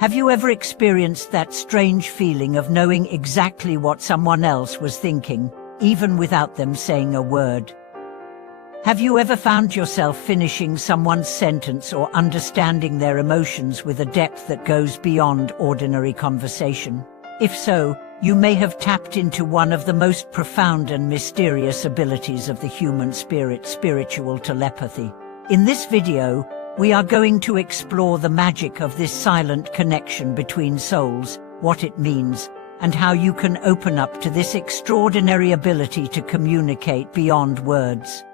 Have you ever experienced that strange feeling of knowing exactly what someone else was thinking, even without them saying a word? Have you ever found yourself finishing someone's sentence or understanding their emotions with a depth that goes beyond ordinary conversation? If so, you may have tapped into one of the most profound and mysterious abilities of the human spirit, spiritual telepathy. In this video, we are going to explore the magic of this silent connection between souls, what it means, and how you can open up to this extraordinary ability to communicate beyond words.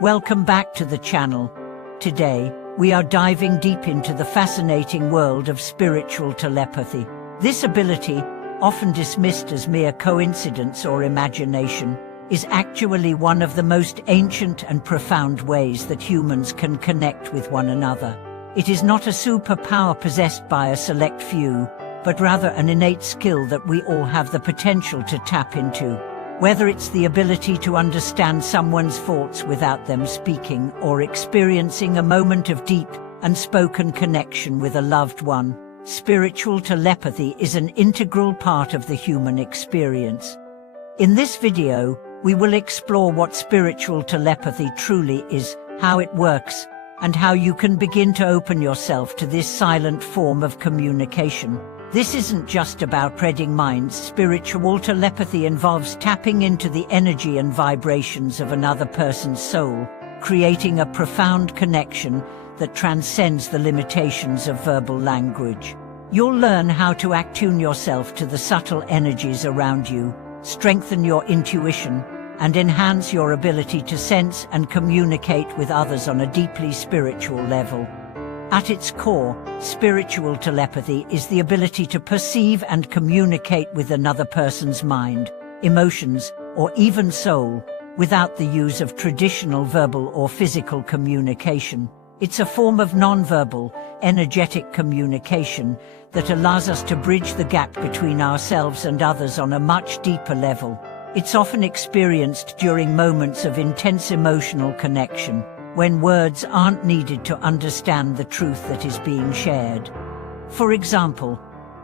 Welcome back to the channel. Today, we are diving deep into the fascinating world of spiritual telepathy. This ability, often dismissed as mere coincidence or imagination, is actually one of the most ancient and profound ways that humans can connect with one another. It is not a superpower possessed by a select few, but rather an innate skill that we all have the potential to tap into. Whether it's the ability to understand someone's thoughts without them speaking, or experiencing a moment of deep, unspoken connection with a loved one, spiritual telepathy is an integral part of the human experience. In this video, we will explore what spiritual telepathy truly is, how it works, and how you can begin to open yourself to this silent form of communication. This isn't just about reading minds. Spiritual telepathy involves tapping into the energy and vibrations of another person's soul, creating a profound connection that transcends the limitations of verbal language. You'll learn how to attune yourself to the subtle energies around you, strengthen your intuition, and enhance your ability to sense and communicate with others on a deeply spiritual level. At its core, spiritual telepathy is the ability to perceive and communicate with another person's mind, emotions, or even soul, without the use of traditional verbal or physical communication. It's a form of non-verbal, energetic communication that allows us to bridge the gap between ourselves and others on a much deeper level. It's often experienced during moments of intense emotional connection, when words aren't needed to understand the truth that is being shared. For example,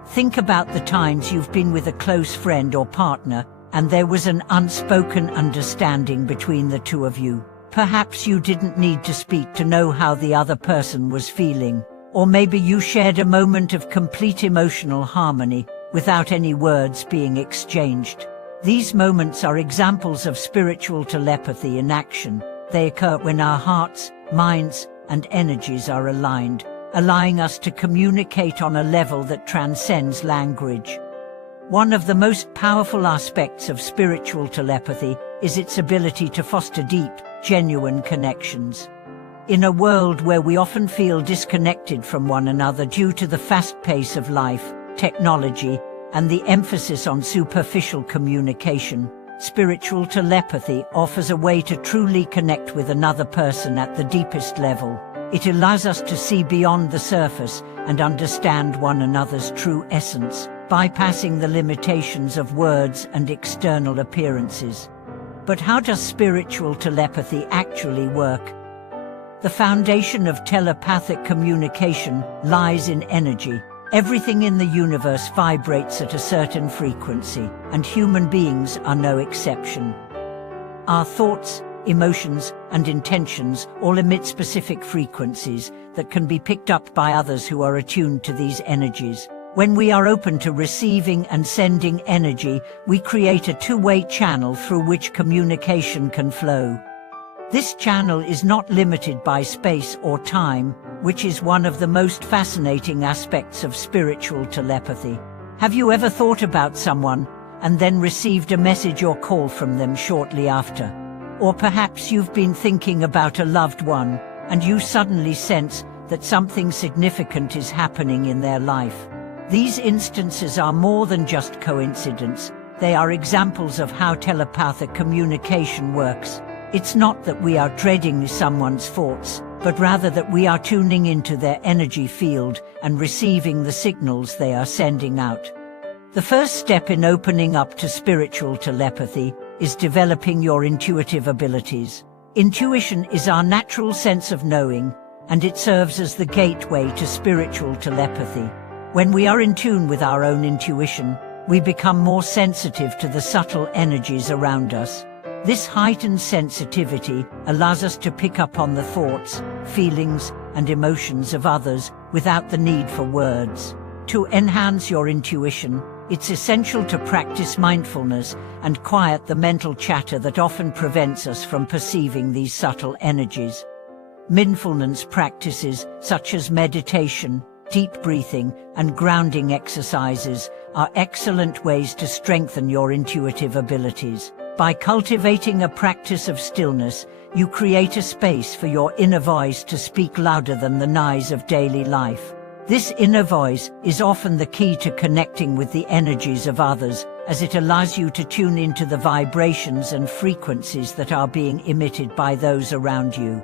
think about the times you've been with a close friend or partner, and there was an unspoken understanding between the two of you. Perhaps you didn't need to speak to know how the other person was feeling, or maybe you shared a moment of complete emotional harmony without any words being exchanged. These moments are examples of spiritual telepathy in action. They occur when our hearts, minds, and energies are aligned, allowing us to communicate on a level that transcends language. One of the most powerful aspects of spiritual telepathy is its ability to foster deep, genuine connections. In a world where we often feel disconnected from one another due to the fast pace of life, technology, and the emphasis on superficial communication, spiritual telepathy offers a way to truly connect with another person at the deepest level. It allows us to see beyond the surface and understand one another's true essence, bypassing the limitations of words and external appearances. But how does spiritual telepathy actually work? The foundation of telepathic communication lies in energy. Everything in the universe vibrates at a certain frequency, and human beings are no exception. Our thoughts, emotions, and intentions all emit specific frequencies that can be picked up by others who are attuned to these energies. When we are open to receiving and sending energy, we create a two-way channel through which communication can flow. This channel is not limited by space or time, which is one of the most fascinating aspects of spiritual telepathy. Have you ever thought about someone and then received a message or call from them shortly after? Or perhaps you've been thinking about a loved one and you suddenly sense that something significant is happening in their life. These instances are more than just coincidence. They are examples of how telepathic communication works. It's not that we are treading someone's thoughts, but rather that we are tuning into their energy field and receiving the signals they are sending out. The first step in opening up to spiritual telepathy is developing your intuitive abilities. Intuition is our natural sense of knowing, and it serves as the gateway to spiritual telepathy. When we are in tune with our own intuition, we become more sensitive to the subtle energies around us. This heightened sensitivity allows us to pick up on the thoughts, feelings, and emotions of others without the need for words. To enhance your intuition, it's essential to practice mindfulness and quiet the mental chatter that often prevents us from perceiving these subtle energies. Mindfulness practices such as meditation, deep breathing, and grounding exercises are excellent ways to strengthen your intuitive abilities. By cultivating a practice of stillness, you create a space for your inner voice to speak louder than the noise of daily life. This inner voice is often the key to connecting with the energies of others, as it allows you to tune into the vibrations and frequencies that are being emitted by those around you.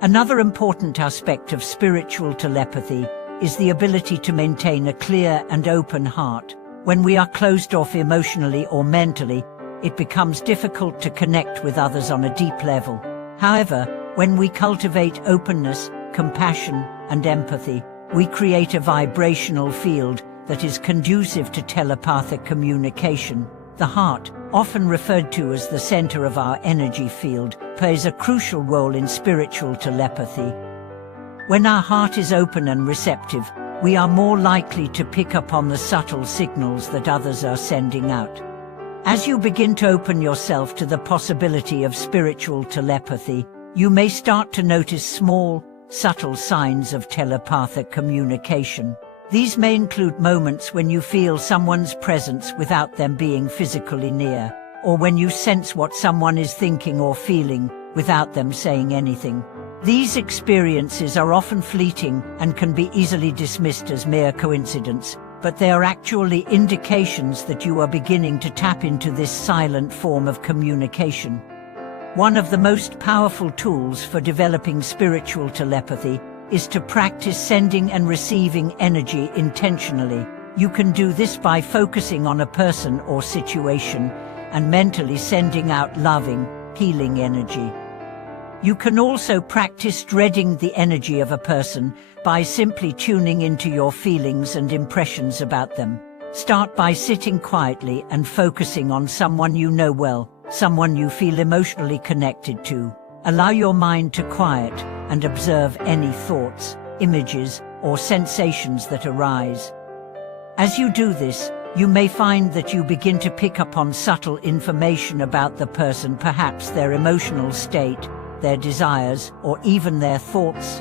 Another important aspect of spiritual telepathy is the ability to maintain a clear and open heart. When we are closed off emotionally or mentally, it becomes difficult to connect with others on a deep level. However, when we cultivate openness, compassion, and empathy, we create a vibrational field that is conducive to telepathic communication. The heart, often referred to as the center of our energy field, plays a crucial role in spiritual telepathy. When our heart is open and receptive, we are more likely to pick up on the subtle signals that others are sending out. As you begin to open yourself to the possibility of spiritual telepathy, you may start to notice small, subtle signs of telepathic communication. These may include moments when you feel someone's presence without them being physically near, or when you sense what someone is thinking or feeling without them saying anything. These experiences are often fleeting and can be easily dismissed as mere coincidence, but they are actually indications that you are beginning to tap into this silent form of communication. One of the most powerful tools for developing spiritual telepathy is to practice sending and receiving energy intentionally. You can do this by focusing on a person or situation and mentally sending out loving, healing energy. You can also practice dreading the energy of a person by simply tuning into your feelings and impressions about them. Start by sitting quietly and focusing on someone you know well, someone you feel emotionally connected to. Allow your mind to quiet and observe any thoughts, images, or sensations that arise. As you do this, you may find that you begin to pick up on subtle information about the person, perhaps their emotional state, their desires, or even their thoughts.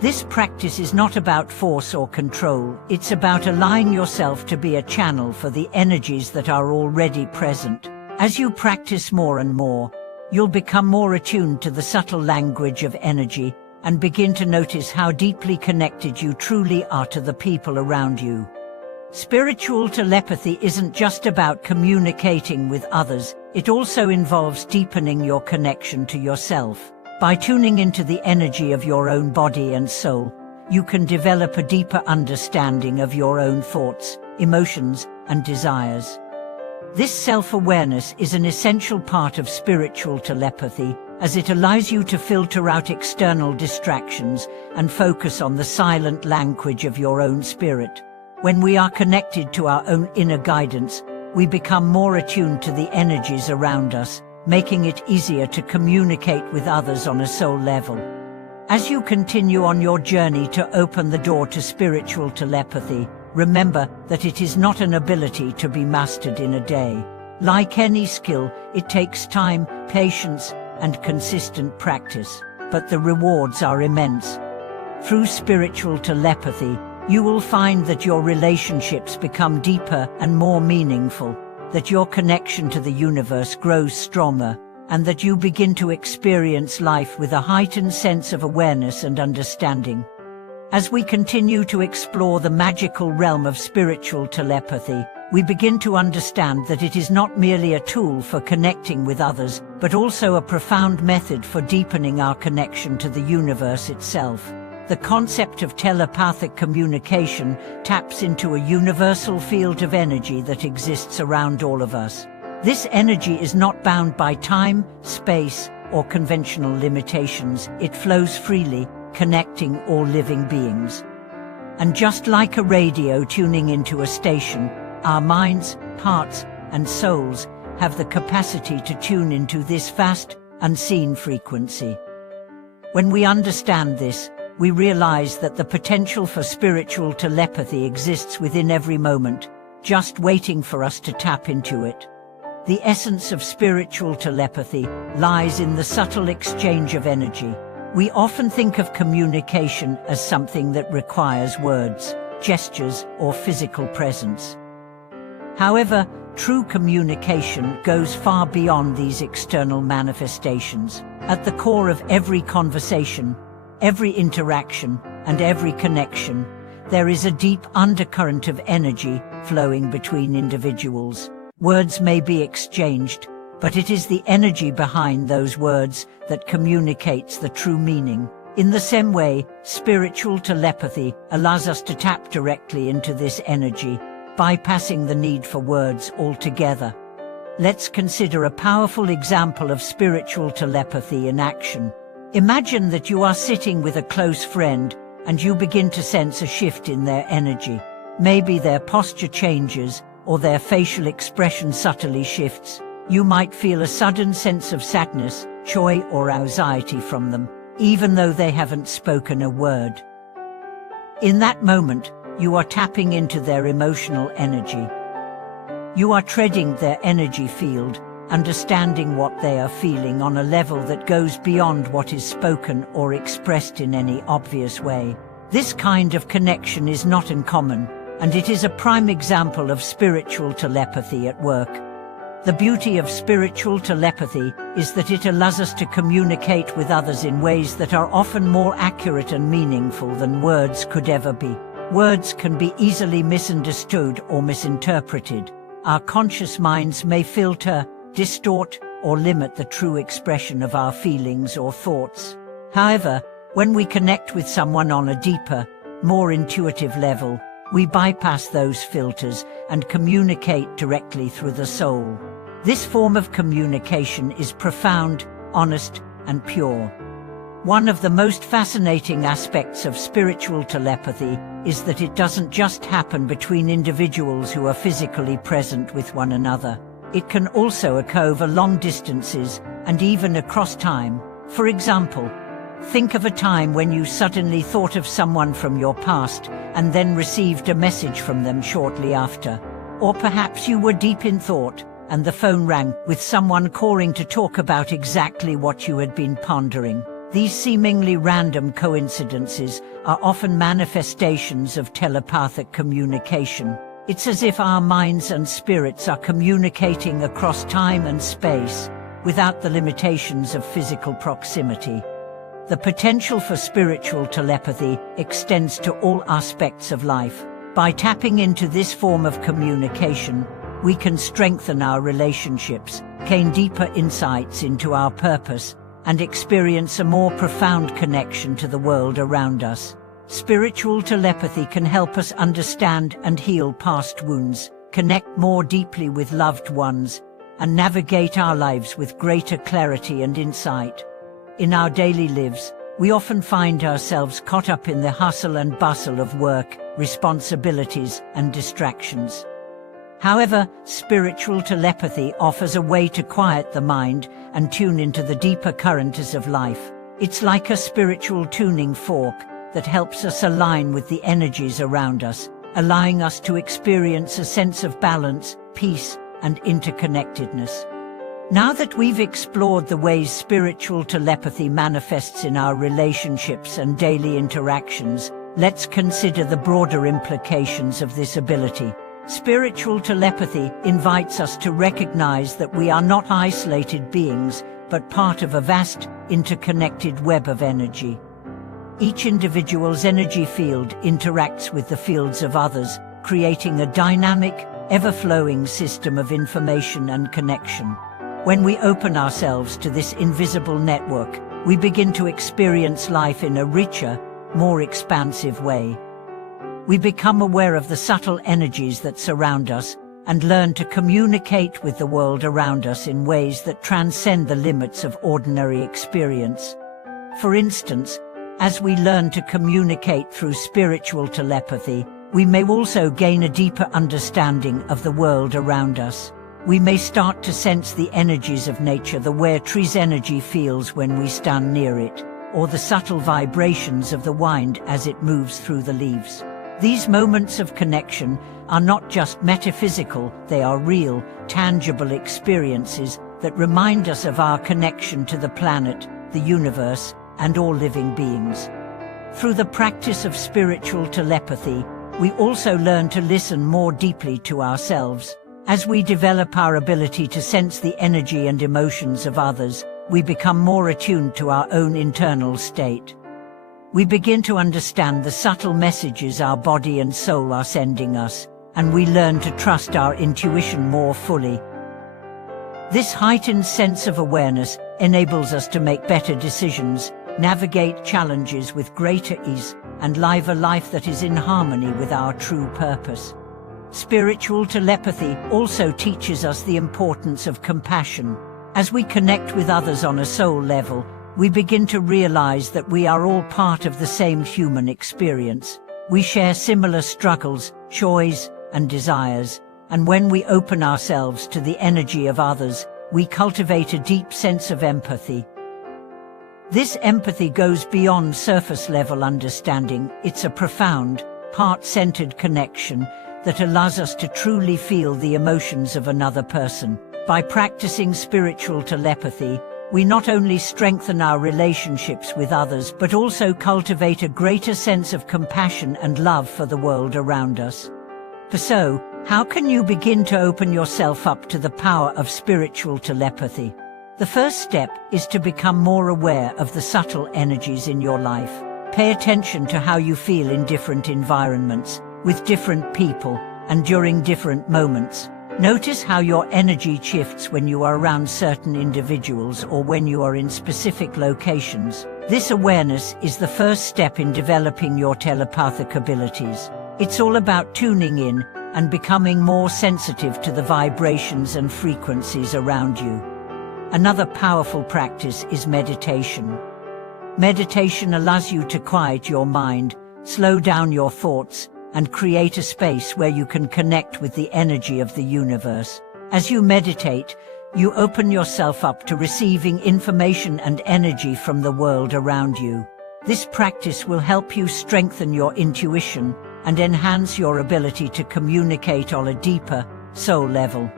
This practice is not about force or control, it's about allowing yourself to be a channel for the energies that are already present. As you practice more and more, you'll become more attuned to the subtle language of energy and begin to notice how deeply connected you truly are to the people around you. Spiritual telepathy isn't just about communicating with others, it also involves deepening your connection to yourself. By tuning into the energy of your own body and soul, you can develop a deeper understanding of your own thoughts, emotions, and desires. This self-awareness is an essential part of spiritual telepathy, as it allows you to filter out external distractions and focus on the silent language of your own spirit. When we are connected to our own inner guidance, we become more attuned to the energies around us, making it easier to communicate with others on a soul level. As you continue on your journey to open the door to spiritual telepathy, remember that it is not an ability to be mastered in a day. Like any skill, it takes time, patience, and consistent practice, but the rewards are immense. Through spiritual telepathy, you will find that your relationships become deeper and more meaningful, that your connection to the universe grows stronger, and that you begin to experience life with a heightened sense of awareness and understanding. As we continue to explore the magical realm of spiritual telepathy, we begin to understand that it is not merely a tool for connecting with others, but also a profound method for deepening our connection to the universe itself. The concept of telepathic communication taps into a universal field of energy that exists around all of us. This energy is not bound by time, space, or conventional limitations. It flows freely, connecting all living beings. And just like a radio tuning into a station, our minds, hearts, and souls have the capacity to tune into this vast, unseen frequency. When we understand this, we realize that the potential for spiritual telepathy exists within every moment, just waiting for us to tap into it. The essence of spiritual telepathy lies in the subtle exchange of energy. We often think of communication as something that requires words, gestures, or physical presence. However, true communication goes far beyond these external manifestations. At the core of every conversation, every interaction, and every connection, there is a deep undercurrent of energy flowing between individuals. Words may be exchanged, but it is the energy behind those words that communicates the true meaning. In the same way, spiritual telepathy allows us to tap directly into this energy, bypassing the need for words altogether. Let's consider a powerful example of spiritual telepathy in action. Imagine that you are sitting with a close friend and you begin to sense a shift in their energy. Maybe their posture changes or their facial expression subtly shifts. You might feel a sudden sense of sadness, joy, or anxiety from them, even though they haven't spoken a word. In that moment, you are tapping into their emotional energy. You are treading their energy field, understanding what they are feeling on a level that goes beyond what is spoken or expressed in any obvious way. This kind of connection is not uncommon, and it is a prime example of spiritual telepathy at work. The beauty of spiritual telepathy is that it allows us to communicate with others in ways that are often more accurate and meaningful than words could ever be. Words can be easily misunderstood or misinterpreted. Our conscious minds may filter, distort, or limit the true expression of our feelings or thoughts. However, when we connect with someone on a deeper, more intuitive level, we bypass those filters and communicate directly through the soul. This form of communication is profound, honest, and pure. One of the most fascinating aspects of spiritual telepathy is that it doesn't just happen between individuals who are physically present with one another. It can also occur over long distances and even across time. For example, think of a time when you suddenly thought of someone from your past and then received a message from them shortly after. Or perhaps you were deep in thought and the phone rang with someone calling to talk about exactly what you had been pondering. These seemingly random coincidences are often manifestations of telepathic communication. It's as if our minds and spirits are communicating across time and space, without the limitations of physical proximity. The potential for spiritual telepathy extends to all aspects of life. By tapping into this form of communication, we can strengthen our relationships, gain deeper insights into our purpose, and experience a more profound connection to the world around us. Spiritual telepathy can help us understand and heal past wounds, connect more deeply with loved ones, and navigate our lives with greater clarity and insight. In our daily lives, we often find ourselves caught up in the hustle and bustle of work, responsibilities, and distractions. However, spiritual telepathy offers a way to quiet the mind and tune into the deeper currents of life. It's like a spiritual tuning fork that helps us align with the energies around us, allowing us to experience a sense of balance, peace, and interconnectedness. Now that we've explored the ways spiritual telepathy manifests in our relationships and daily interactions, let's consider the broader implications of this ability. Spiritual telepathy invites us to recognize that we are not isolated beings, but part of a vast, interconnected web of energy. Each individual's energy field interacts with the fields of others, creating a dynamic, ever-flowing system of information and connection. When we open ourselves to this invisible network, we begin to experience life in a richer, more expansive way. We become aware of the subtle energies that surround us and learn to communicate with the world around us in ways that transcend the limits of ordinary experience. For instance, As we learn to communicate through spiritual telepathy, we may also gain a deeper understanding of the world around us. We may start to sense the energies of nature, the way a tree's energy feels when we stand near it, or the subtle vibrations of the wind as it moves through the leaves. These moments of connection are not just metaphysical, they are real, tangible experiences that remind us of our connection to the planet, the universe, and all living beings. Through the practice of spiritual telepathy, we also learn to listen more deeply to ourselves. As we develop our ability to sense the energy and emotions of others, we become more attuned to our own internal state. We begin to understand the subtle messages our body and soul are sending us, and we learn to trust our intuition more fully. This heightened sense of awareness enables us to make better decisions, navigate challenges with greater ease, and live a life that is in harmony with our true purpose. Spiritual telepathy also teaches us the importance of compassion. As we connect with others on a soul level, we begin to realize that we are all part of the same human experience. We share similar struggles, joys, and desires, and when we open ourselves to the energy of others, we cultivate a deep sense of empathy. This empathy goes beyond surface-level understanding. It's a profound, heart-centered connection that allows us to truly feel the emotions of another person. By practicing spiritual telepathy, we not only strengthen our relationships with others but also cultivate a greater sense of compassion and love for the world around us. So, how can you begin to open yourself up to the power of spiritual telepathy? The first step is to become more aware of the subtle energies in your life. Pay attention to how you feel in different environments, with different people, and during different moments. Notice how your energy shifts when you are around certain individuals or when you are in specific locations. This awareness is the first step in developing your telepathic abilities. It's all about tuning in and becoming more sensitive to the vibrations and frequencies around you. Another powerful practice is meditation. Meditation allows you to quiet your mind, slow down your thoughts, and create a space where you can connect with the energy of the universe. As you meditate, you open yourself up to receiving information and energy from the world around you. This practice will help you strengthen your intuition and enhance your ability to communicate on a deeper, soul level.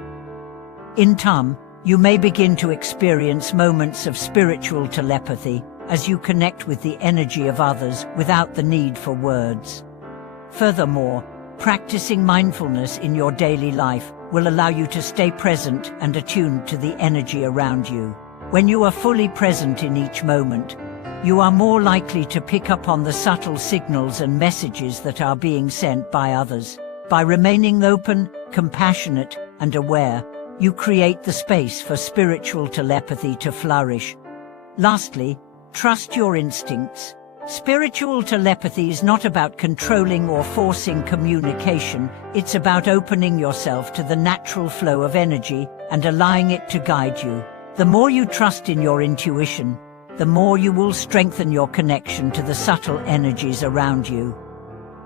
In time, you may begin to experience moments of spiritual telepathy as you connect with the energy of others without the need for words. Furthermore, practicing mindfulness in your daily life will allow you to stay present and attuned to the energy around you. When you are fully present in each moment, you are more likely to pick up on the subtle signals and messages that are being sent by others. By remaining open, compassionate, and aware, you create the space for spiritual telepathy to flourish. Lastly, trust your instincts. Spiritual telepathy is not about controlling or forcing communication, it's about opening yourself to the natural flow of energy and allowing it to guide you. The more you trust in your intuition, the more you will strengthen your connection to the subtle energies around you.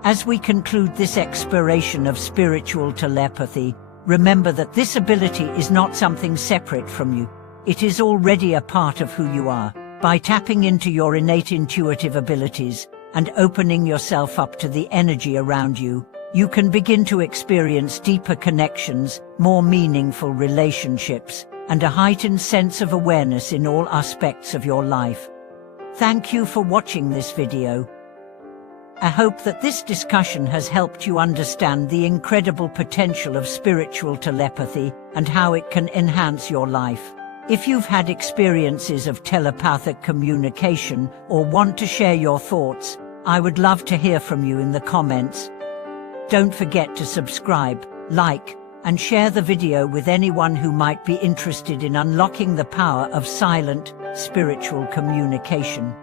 As we conclude this exploration of spiritual telepathy, remember that this ability is not something separate from you. It is already a part of who you are. By tapping into your innate intuitive abilities and opening yourself up to the energy around you, you can begin to experience deeper connections, more meaningful relationships, and a heightened sense of awareness in all aspects of your life. Thank you for watching this video. I hope that this discussion has helped you understand the incredible potential of spiritual telepathy and how it can enhance your life. If you've had experiences of telepathic communication or want to share your thoughts, I would love to hear from you in the comments. Don't forget to subscribe, like, and share the video with anyone who might be interested in unlocking the power of silent, spiritual communication.